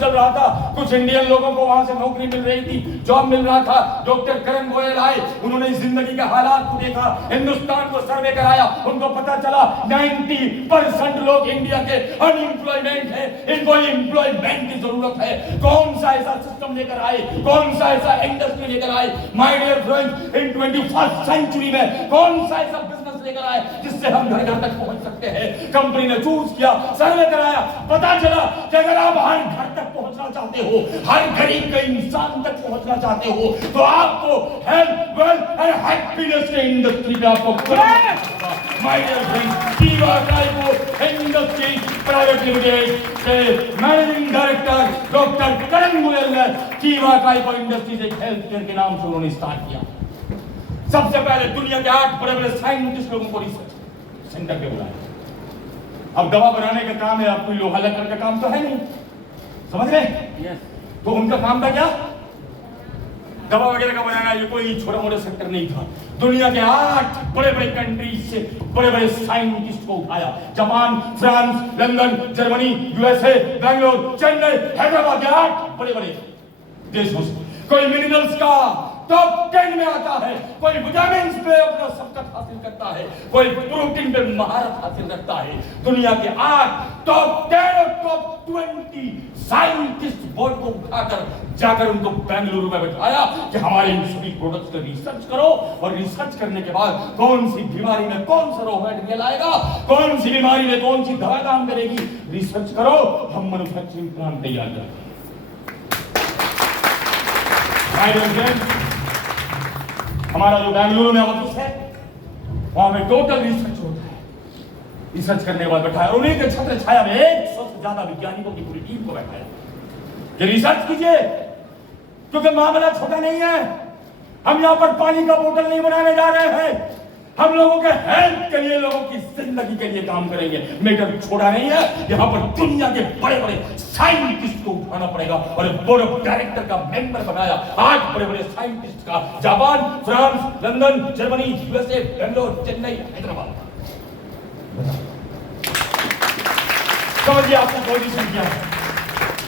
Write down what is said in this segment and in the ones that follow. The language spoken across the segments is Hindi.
चल रहा था, कुछ इंडियन लोगों को वहां से नौकरी मिल रही थी, जॉब मिल रहा था। डॉक्टर करण गोयल आए, उन्होंने जिंदगी के हालात को देखा, हिंदुस्तान को सर्वे कराया, उनको पता चला 90% लोग इंडिया के अनएम्प्लॉयमेंट है, इनको एम्प्लॉयमेंट की जरूरत है। कौन सा ऐसा सिस्टम लेकर आए, कौन सा ऐसा इंडस्ट्री लेकर आए, my dear friends, in 21st century में कौन सा ऐसा बिजनेस लेकर आए जिससे हम घर घर तक पहुंच सकते हैं। कंपनी ने चूज किया, सर्वे कराया, पता चला कि अगर आप हर घर तक पहुंचना चाहते हो, हर गरीब के इंसान तक पहुंचना चाहते हो, तो आपको हेल्थ, वेल्थ एंड हैप्पीनेस के इंडस्ट्री पे आपको माय डियर फ्रेंड्स, कीवा काइको इंडस्ट्री प्राइवेट लिमिटेड के मैनेजिंग डायरेक्टर डॉक्टर करण गोयल ने कीवा काइको इंडस्ट्रीज एक हेल्थ केयर के नाम से उन्होंने स्टार्ट किया। सबसे पहले दुनिया के 8 बड़े बड़े साइंटिस्ट लोगों को रिसर्च सेंटर पे बुलाया। अब दवा बनाने का काम है, अब कोई लोहा लकड़ का काम तो है नहीं, समझ रहे? तो उनका काम था क्या? दवा वगैरह का बनाना, ये कोई छोटा मोटा सेक्टर नहीं था। दुनिया के 8 बड़े बड़े कंट्रीज से बड़े बड़े साइंटिस्ट को उठाया। Japan, France, London, Germany, USA, Bangalore, Chennai, Hyderabad, 8 बड़े बड़े देशों से। कोई मिनरल्स का टॉप 10 में आता है, कोई विटामिन पे अपना सबकत हासिल करता है, कोई प्रोटीन पे महारत हासिल रखता है। दुनिया के 8 टॉप 10 और टॉप 20 साइंटिस्ट बोर्ड को उठाकर जाकर उनको बेंगलुरु में बैठाया कि हमारे इन सभी प्रोडक्ट्स पे रिसर्च करो, और रिसर्च करने के बाद कौन सी बीमारी में कौन सा रॉ मटेरियल आएगा, कौन सी बीमारी में कौन सी दवा काम करेगी, रिसर्च करो, हम मैन्युफैक्चरिंग प्लांट तैयार करें। हमारा जो बेंगलुरु में ऑफिस है, वहां में टोटल रिसर्च होता है। रिसर्च करने के बाद बैठाया, उन्हीं के छत्र छाया में 100 से ज्यादा वैज्ञानिकों की पूरी टीम को बैठाया कि रिसर्च कीजिए, क्योंकि मामला छोटा नहीं है। हम यहाँ पर पानी का बोतल नहीं बनाने जा रहे हैं, हम लोगों के हेल्थ के लिए, लोगों की जिंदगी के लिए काम करेंगे। मैटर छोड़ा नहीं है, यहाँ पर दुनिया के बड़े बड़े साइंटिस्ट को उठाना पड़ेगा, और बोर्ड ऑफ डायरेक्टर का मेंबर बनाया 8 बड़े बड़े साइंटिस्ट का। Japan, France, London, Germany, USA, Bangalore, Chennai, Hyderabad. समझिए आपको पोजीशन क्या है।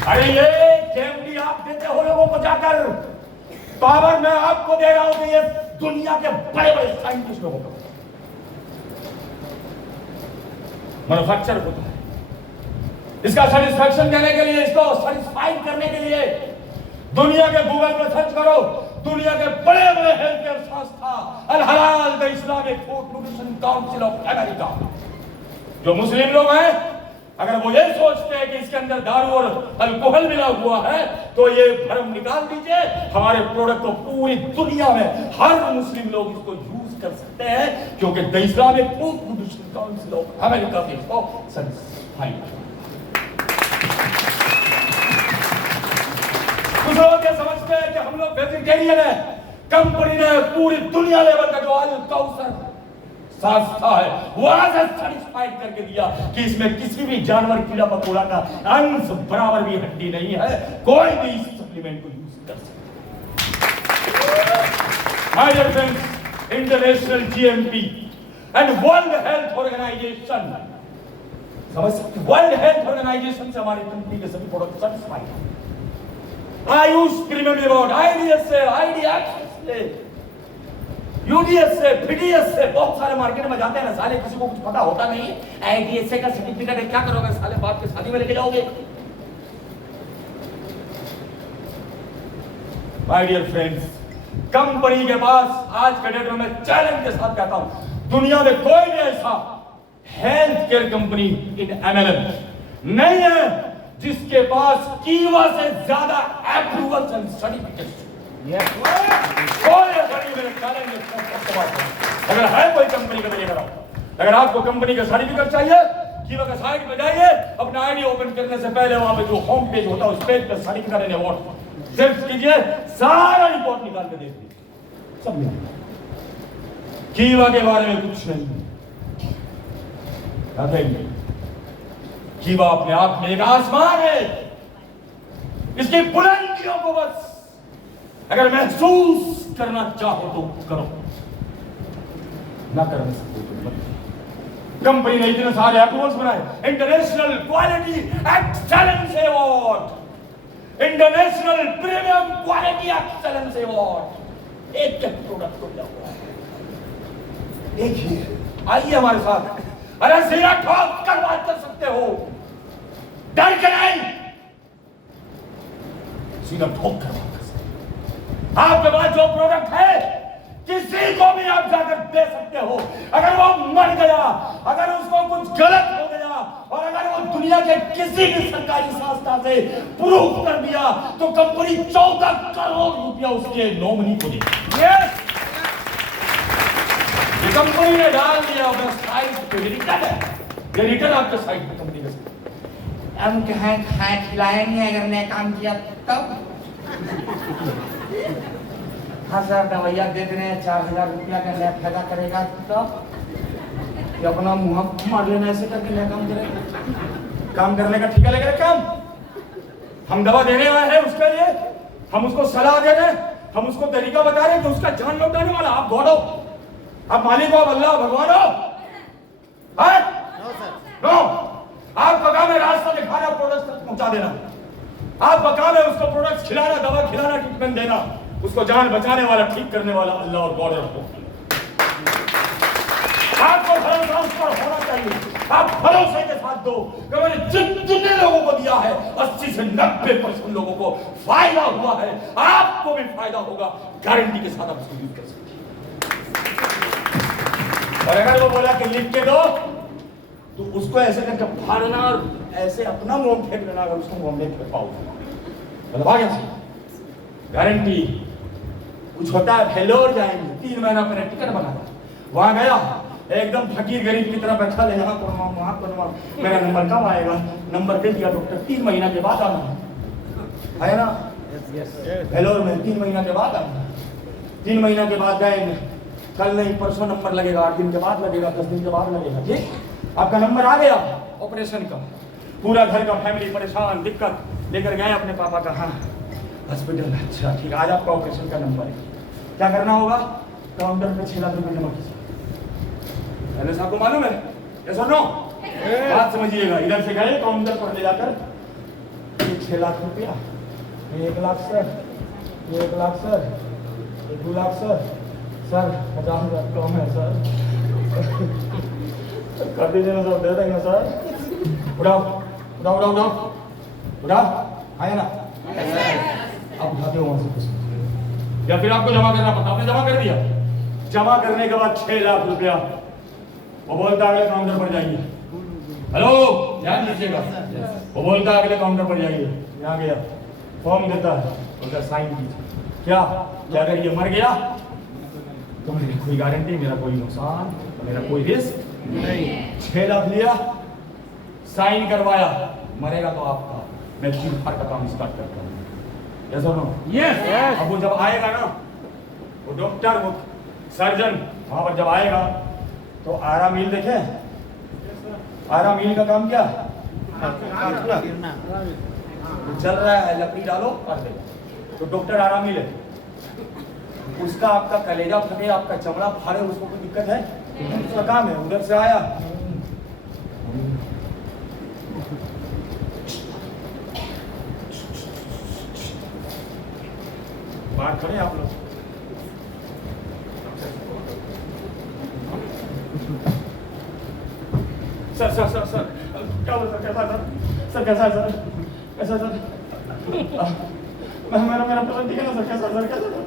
अरे ये जेएमडी आप देते हो लोगों को जाकर, पावर मैं आपको दे रहा हूं कि ये दुनिया के बड़े बड़े साइंटिस्ट लोगों का मैन्युफैक्चर होता है। इसका सेटिस्फैक्शन देने के लिए, इसको सेटिस्फाइड करने के लिए दुनिया के गूगल में सर्च करो, दुनिया के बड़े बड़े हेल्थ केयर संस्था, अल हलाल the Islamic food nutrition council of America, जो मुस्लिम लोग हैं, अगर वो ये सोचते हैं कि इसके अंदर दारू और अल्कोहल मिला हुआ है, तो ये भरम निकाल दीजिए। हमारे प्रोडक्ट को पूरी दुनिया में हर मुस्लिम लोग इसको यूज कर सकते हैं, क्योंकि the Islamic food nutrition council of America से इसको सर्टिफाइड। कुछ लोग ये समझते हैं कि हम लोग वेजिटेरियन है। कंपनी ने पूरी दुनिया लेवल का जो अल कौसर संस्था है, वो आज सेटिस्फाइड करके दिया कि इसमें किसी भी जानवर, कीड़ा मकोड़ा का अंश बराबर भी हड्डी नहीं है, कोई भी इस सप्लीमेंट को यूज कर सकता है। My dear friends, international GMP and world health organization, समझ सकते, वर्ल्ड हेल्थ ऑर्गेनाइजेशन से हमारी कंपनी के सभी प्रोडक्ट सर्टिफाइड है। आयुष प्रीमियम अवार्ड, आईडीएस से, आईडीएक्स से, यूडीएस से, पीडीएस से, बहुत सारे मार्केट में जाते हैं ना साले, किसी को कुछ पता होता नहीं है। आईडीएस का सर्टिफिकेट है, क्या करोगे साले, बाप के शादी में लेके जाओगे। माय डियर फ्रेंड्स, कंपनी के पास आज के डेट में मैं चैलेंज के साथ कहता हूं, दुनिया में कोई भी ऐसा हेल्थ केयर कंपनी इन एमएलएम नहीं है जिसके पास कीवा से ज्यादा अप्रूवल्स एंड सर्टिफिकेट्स। अगर है कोई कंपनी का, तो ये कराओ। अगर आपको कंपनी का सर्टिफिकेट चाहिए, कीवा का साइट पे जाइए, अपना आईडी ओपन करने से पहले वहां पे जो होम पेज होता है उस पेज पे सर्टिफिकेट एंड अवार्ड सर्च कीजिए, सारा रिपोर्ट निकाल के देख लीजिए, सब मिलेगा। कीवा के बारे में कुछ नहीं, कीवा अपने आप में एक आसमान है। इसकी बुलंदियों को बस अगर महसूस करना चाहो तो करो, ना कर सकते तो मत। कंपनी ने इतने सारे अप्रूवल्स बनाए, international quality excellence award, international premium quality excellence award एक प्रोडक्ट को दिया हुआ है। देखिए, आइए हमारे साथ। अरे सीधा ठोक कर बात कर सकते हो, डर के नहीं, सीधा ठोक कर बात कर सकते हो। आपके पास जो प्रोडक्ट है किसी को भी आप जाकर दे सकते हो। अगर वो मर गया, अगर उसको कुछ गलत हो गया, और अगर वो दुनिया के किसी भी सरकारी संस्था से प्रूफ कर दिया, तो कंपनी 14 करोड़ रुपया उसके नॉमिनी को देगी। ये कंपनी ने डाल दिया अपना साइट पे, रिटर्न है, ये रिटर्न आपके साइट पे कंपनी का। हम कहें खाए खिलाएंगे अगर ने काम किया तब। हाँ सर, दवाइयाँ दे रहे हैं 4000 रुपया का, नया फायदा करेगा तब। कि अपना मुंह मार लेना ऐसे करके नया काम करेगा। काम करने का ठेका लेकर काम, हम दवा देने वाले हैं उसके लिए, हम उसको सलाह दे रहे हैं, हम उसको तरीका बता रहे हैं कि उसका जान लौटाने वाला आप गॉड हो, आप मालिक हो, आप अल्लाह भगवान हो। नो, आपका काम है रास्ता दिखाना, प्रोडक्ट तक पहुंचा देना। आपका काम है उसको प्रोडक्ट खिलाना, दवा खिलाना, ट्रीटमेंट देना, उसको जान बचाने वाला, ठीक करने वाला अल्लाह और गॉड हो। आपको भरोसा उस पर होना चाहिए। आप भरोसे के साथ दो कि मैंने जितने लोगों को दिया है 80 से 90% लोगों को फायदा हुआ है, आपको भी फायदा होगा, गारंटी के साथ आप उसको यूज कर सकते हैं। और अगर वो बोला कि लिख के दो, तो उसको ऐसे करके फाड़ना और ऐसे अपना मुंह फेंक लेना, अगर उसको मुंह में फेंक पाओगे मतलब आ गया गारंटी। कुछ होता है फेलोर जाएंगे, 3 महीना मैंने टिकट बना था, वहां गया एकदम फकीर गरीब की तरह बैठा ले, यहाँ करवा वहां करवा, मेरा नंबर कब आएगा, नंबर दे दिया डॉक्टर, 3 महीना के बाद आना है ना, फेलोर में 3 महीना के बाद आना। 3 महीना के बाद गए, कल नहीं परसों नंबर लगेगा, 8 दिन के बाद लगेगा, 10 दिन के बाद लगेगा, ठीक आपका नंबर आ गया ऑपरेशन का। पूरा घर का फैमिली परेशान, दिक्कत लेकर गए अपने पापा का, हाँ हॉस्पिटल, अच्छा ठीक, आज आपका ऑपरेशन का नंबर है, क्या करना होगा, काउंटर पे 6 लाख रुपए जमा कीजिए। पहले साहब को मालूम है, ये सुनो बात समझिएगा। इधर से गए काउंटर पर ले जाकर 6 लाख रुपया, 1 lakh sir, 1 lakh sir, 2 lakh sir, sir 50,000 कम है सर, कर दीजिए ना सर, दे देंगे सर, उड़ाओ उड़ाओ उड़ाओ उड़ाओ उड़ाओ, आए ना आप उठाते हो वहां से कुछ, या फिर आपको जमा करना पड़ता, आपने जमा कर दिया, जमा करने के बाद 6 लाख रुपया वो बोलता अगले काउंटर पर जाइए, हेलो ध्यान दीजिएगा, वो बोलता अगले काउंटर पर जाइए, यहाँ गया फॉर्म देता है, बोलता साइन कीजिए, क्या क्या अगर ये मर गया तो मेरी कोई गारंटी, मेरा कोई नुकसान, मेरा कोई रिस्क नहीं। 6 लाख लिया, साइन करवाया, मरेगा तो आपका, मैं चीर-फाड़ का काम स्टार्ट करता हूँ, यस और नो? यस। अब वो जब आएगा ना, वो डॉक्टर, वो सर्जन वहां पर जब आएगा तो आरा मील देखे, आरा मील का काम क्या, चल रहा है, लकड़ी डालो कर दे, तो डॉक्टर आरा मील है, उसका आपका कलेजा फटे, आपका चमड़ा फाड़े, उसको कोई दिक्कत है, उसका काम है। उधर से आया, बाहर खड़े आप लोग, सर सर सर सर क्या बोल सर, कैसा सर, सर कैसा है सर, कैसा सर, मेरा मेरा पसंद ठीक है ना सर, कैसा सर, कैसा सर,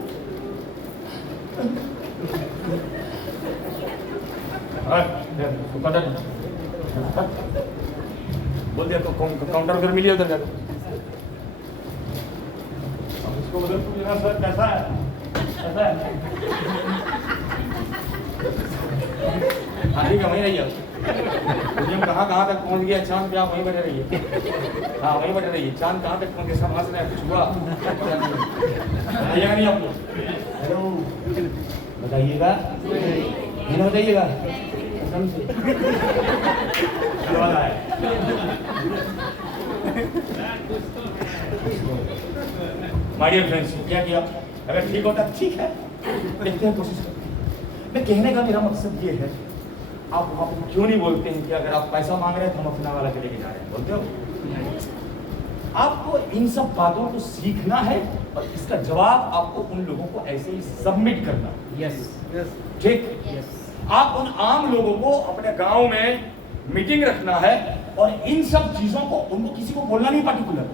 बोल दिया तो काउंटर उधर मिलिए, उधर जाकर उसको उधर पूछना सर कैसा है, कैसा है, हाँ ठीक है वहीं रहिए, कहाँ तक पहुँच गया चांद पे, आप वहीं बैठे रहिए, हाँ वहीं बैठे रहिए, चांद कहाँ तक पहुँच गया, सब हंस रहे हैं, कुछ हुआ बताइएगा नहीं आप लोग, हेलो बताइएगा नहीं बताइएगा, कसम से वाला है। माय डियर फ्रेंड्स, क्या किया, अगर ठीक होता ठीक है, देखते हैं, कोशिश करते हैं। मैं कहने का मेरा मकसद ये है, आप क्यों नहीं बोलते हैं कि अगर आप पैसा मांग रहे हैं तो हम अपना वाला के लेके जा रहे हैं, बोलते हो आपको इन सब बातों को सीखना है और इसका जवाब आपको उन लोगों को ऐसे ही सबमिट करना है। यस ठीक। आप उन आम लोगों को अपने गांव में मीटिंग रखना है और इन सब चीजों को उनको किसी को बोलना नहीं पार्टिकुलर,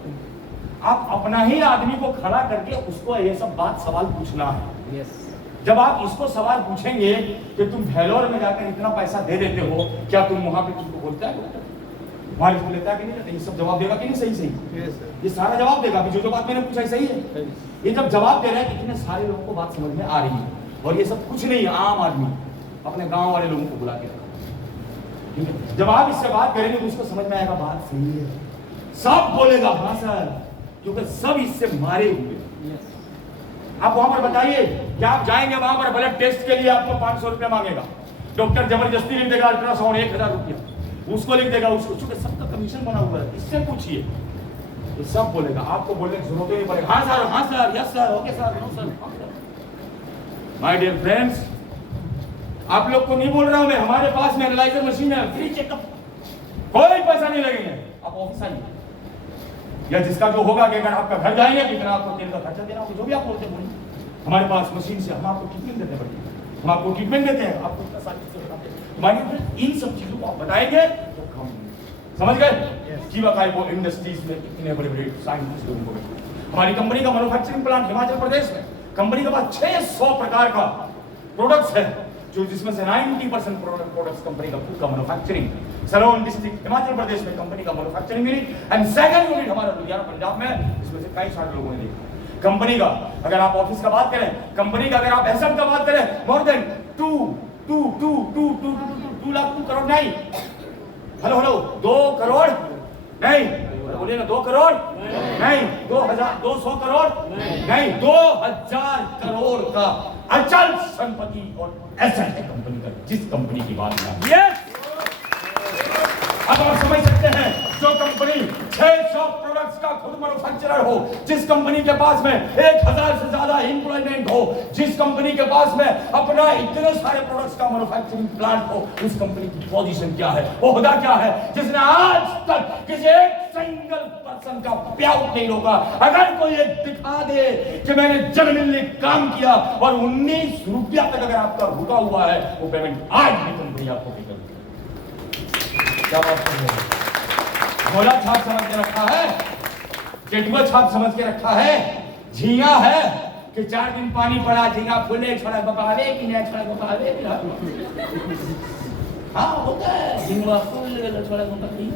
आप अपना ही आदमी को खड़ा करके उसको ये सब बात सवाल पूछना है। यस जब आप इसको सवाल पूछेंगे कि तुम भेलोर में जाकर इतना पैसा दे देते हो, क्या तुम वहां पे तुमको बोलता है वहां इसको लेता है कि नहीं लेता, ये सब जवाब देगा कि नहीं सही सही, ये सारा जवाब देगा जो बात मैंने पूछा सही है। ये जब जवाब दे रहा है कितने सारे लोगों को बात समझ में आ रही है और ये सब कुछ नहीं है, आम आदमी अपने गांव वाले लोगों को बुला के रखा। ठीक है, जब आप इससे बात करेंगे तो उसको समझ में आएगा बात सही है, सब बोलेगा हाँ सर, क्योंकि सब इससे मारे हुए। आप वहां पर बताइए कि आप जाएंगे वहां पर ब्लड टेस्ट के लिए आपको 500 रुपया मांगेगा, डॉक्टर जबरदस्ती लिख देगा अल्ट्रासाउंड 1000 रुपया, उसको लिख देगा, उसको चूंकि सबका कमीशन बना हुआ है, इससे पूछिए ये सब बोलेगा, आपको बोलने की जरूरत ही नहीं पड़ेगा हाँ sir yes sir okay sir no sir. My dear friends, आप लोग को नहीं बोल रहा हूं मैं, हमारे पास में एनालाइजर मशीन है, फ्री चेकअप, कोई पैसा नहीं लगेगा, आप ऑफिस आइए या जिसका जो होगा कि अगर आपका घर जाएंगे कितना आपको तेल का खर्चा देना होगा, जो भी आप बोलते बोलिए, हमारे पास मशीन से हम आपको ट्रीटमेंट देते हैं, हम आपको ट्रीटमेंट देते हैं, आपको इतना सारी चीजें बताते हैं। हमारी इन सब चीजों को आप बताएंगे तो हम समझ गए। जीवा का वो इंडस्ट्रीज में इतने बड़े बड़े साइंटिस्ट लोगों को, हमारी कंपनी का मैन्युफैक्चरिंग प्लांट हिमाचल प्रदेश में, कंपनी के पास 600 प्रकार का प्रोडक्ट्स है, जो जिसमें से 90% प्रोडक्ट्स कंपनी का खुद का manufacturing, salon district Himachal Pradesh में कंपनी का manufacturing unit and second unit हमारा लुधियाना पंजाब में, इसमें से कई सारे लोगों ने देखा। कंपनी का अगर आप ऑफिस का बात करें, कंपनी का अगर आप एसेट का बात करें, मोर देन 2 लाख 2 करोड़ नहीं, हेलो 2 करोड़ नहीं, बोलिए ना 2 करोड़ नहीं, 200 करोड़ नहीं, 2000 करोड़ का अचल संपत्ति और एसेट है कंपनी का, जिस कंपनी की बात है। यस, अब आप समझ सकते हैं, जो कंपनी 600 प्रोडक्ट्स का खुद मैन्युफैक्चरर हो, जिस कंपनी के पास में 1000 से ज्यादा एम्प्लॉयमेंट हो, जिस कंपनी के पास में अपना इतने सारे प्रोडक्ट्स का मैन्युफैक्चरिंग प्लांट हो, उस कंपनी की पोजीशन क्या है, ओहदा क्या है, जिसने आज तक किसी एक सिंगल पर्सन का प्याउट नहीं रोका। अगर कोई एक दिखा दे कि मैंने जेन्युइनली काम किया और 19 रुपया तक अगर आपका रुका हुआ है, वो पेमेंट आज भी कंपनी आपको पे करेगी। क्या बात कर रहे हैं? भोला छाप समझ के रखा है, केटुआ छाप समझ के रखा है, झींगा है कि 4 दिन पानी पड़ा, झींगा फूले छोड़ा बपावे कि नहीं छोड़ा बपावे, हाँ होता है, झींगा फूल छोड़ा बपावे।